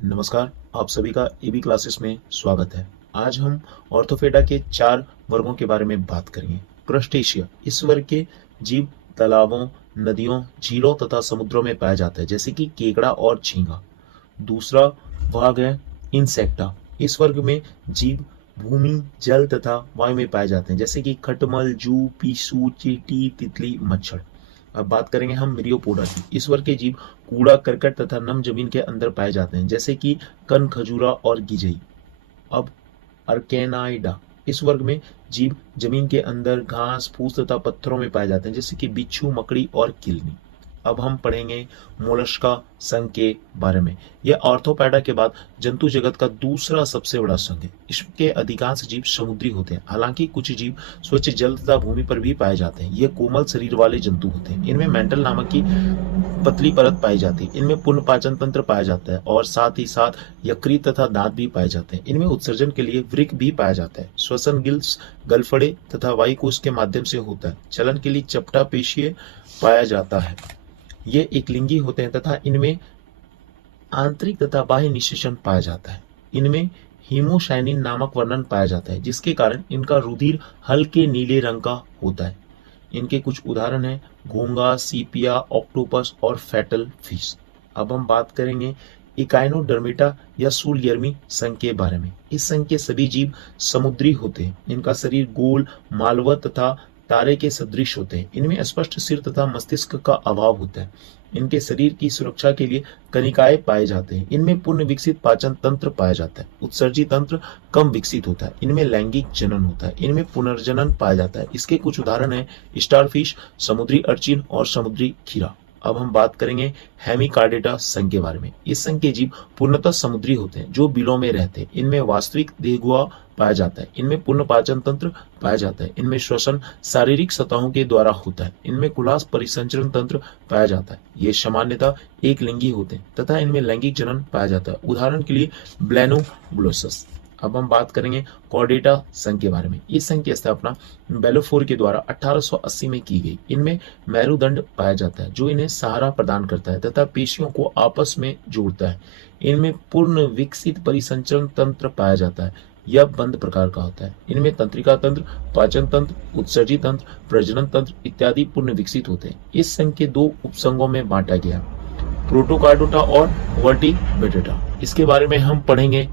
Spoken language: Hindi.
नमस्कार, आप सभी का एबी क्लासेस में स्वागत है। आज हम ऑर्थोपेडा के 4 वर्गों के बारे में बात करेंगे। क्रस्टेशिया, इस वर्ग के जीव तालाबों, नदियों, झीलों तथा समुद्रों में पाया जाता है, जैसे कि केकड़ा और झींगा। दूसरा भाग है इंसेक्टा। इस वर्ग में जीव भूमि, जल तथा वायु में पाए जाते हैं, जैसे कि खटमल, जू, पीसू, चींटी, तितली, मच्छर। अब बात करेंगे हम मिरियोपोडा की। इस वर्ग के जीव कूड़ा करकट तथा नम जमीन के अंदर पाए जाते हैं, जैसे कि कन, खजूरा और गिजई। अब अर्केनाइडा, इस वर्ग में जीव जमीन के अंदर घास, फूस तथा पत्थरों में पाए जाते हैं, जैसे कि बिच्छू, मकड़ी और किलनी। अब हम पढ़ेंगे मोलस्का संघ के बारे में। यह ऑर्थोपेडा के बाद जंतु जगत का दूसरा सबसे बड़ा संघ है। इसके अधिकांश जीव समुद्री होते हैं, हालांकि कुछ जीव स्वच्छ जल तथा भूमि पर भी पाए जाते हैं। ये कोमल शरीर वाले जंतु होते हैं। इनमें मेंटल नामक की पतली परत पाई जाती है। इनमें पूर्ण पाचन तंत्र पाया जाता है और साथ ही साथ यकृत तथा दांत भी पाए जाते हैं। इनमें उत्सर्जन के लिए वृक्क भी पाया जाता है। श्वसन गिल्स, गलफड़े तथा वायुकोश के माध्यम से होता है। चलन के लिए चपटा पेशीय पाया जाता है। ये एकलिंगी होते हैं तथा इनमें आंतरिक तथा बाह्य निषेचन पाया जाता है। इनमें हीमोसाइनिन नामक वर्णन पाया जाता है, जिसके कारण इनका रुधिर हल्के नीले रंग का होता है। इनके कुछ उदाहरण हैं घोंगा, सीपिया, ऑक्टोपस और फैटल फिश। अब हम बात करेंगे इकाइनोडर्मेटा या सूलयर्मी संघ के बारे में। इस संघ के सभी जीव समुद्री होते हैं। इनका शरीर गोल, मालवत तथा तारे के सदृश होते हैं। इनमें स्पष्ट सिर तथा मस्तिष्क का अभाव होता है। इनके शरीर की सुरक्षा के लिए कनिकाएं पाए जाते हैं। इनमें पूर्ण विकसित पाचन तंत्र पाया जाता है। उत्सर्जी तंत्र कम विकसित होता है। इनमें लैंगिक जनन होता है। इनमें पुनर्जनन पाया जाता है। इसके कुछ उदाहरण हैं स्टारफिश, समुद्री अर्चिन और समुद्री खीरा। अब हम बात करेंगे हेमिकार्डेटा संघ के बारे में। इस संघ के जीव पूर्णतः समुद्री होते हैं, जो बिलों में रहते हैं। इनमें वास्तविक देहगुहा पाया जाता है। इनमें पूर्ण पाचन तंत्र पाया जाता है। इनमें श्वसन शारीरिक सतहों के द्वारा होता है। इनमें कुलास परिसंचरण तंत्र पाया जाता है। ये सामान्यतः एक लिंगी होते हैं तथा इनमें लैंगिक जनन पाया जाता है। उदाहरण के लिए ब्लेनोग्लोसस। अब हम बात करेंगे कॉर्डेटा संघ के बारे में। इस संघ की स्थापना बेलोफोर के द्वारा 1880 में की गई। इनमें मेरुदंड पाया जाता है, जो इन्हें सहारा प्रदान करता है तथा पेशियों को आपस में जोड़ता है। इनमें पूर्ण विकसित परिसंचरण तंत्र पाया जाता है। यह बंद प्रकार का होता है। इनमें तंत्रिका तंत्र, पाचन तंत्र, उत्सर्जी तंत्र, प्रजनन तंत्र इत्यादि पूर्ण विकसित होते हैं। इस संघ के 2 उपसंघों में बांटा गया, प्रोटोकार्डोटा और वर्टिब्रेटा। इसके बारे में हम पढ़ेंगे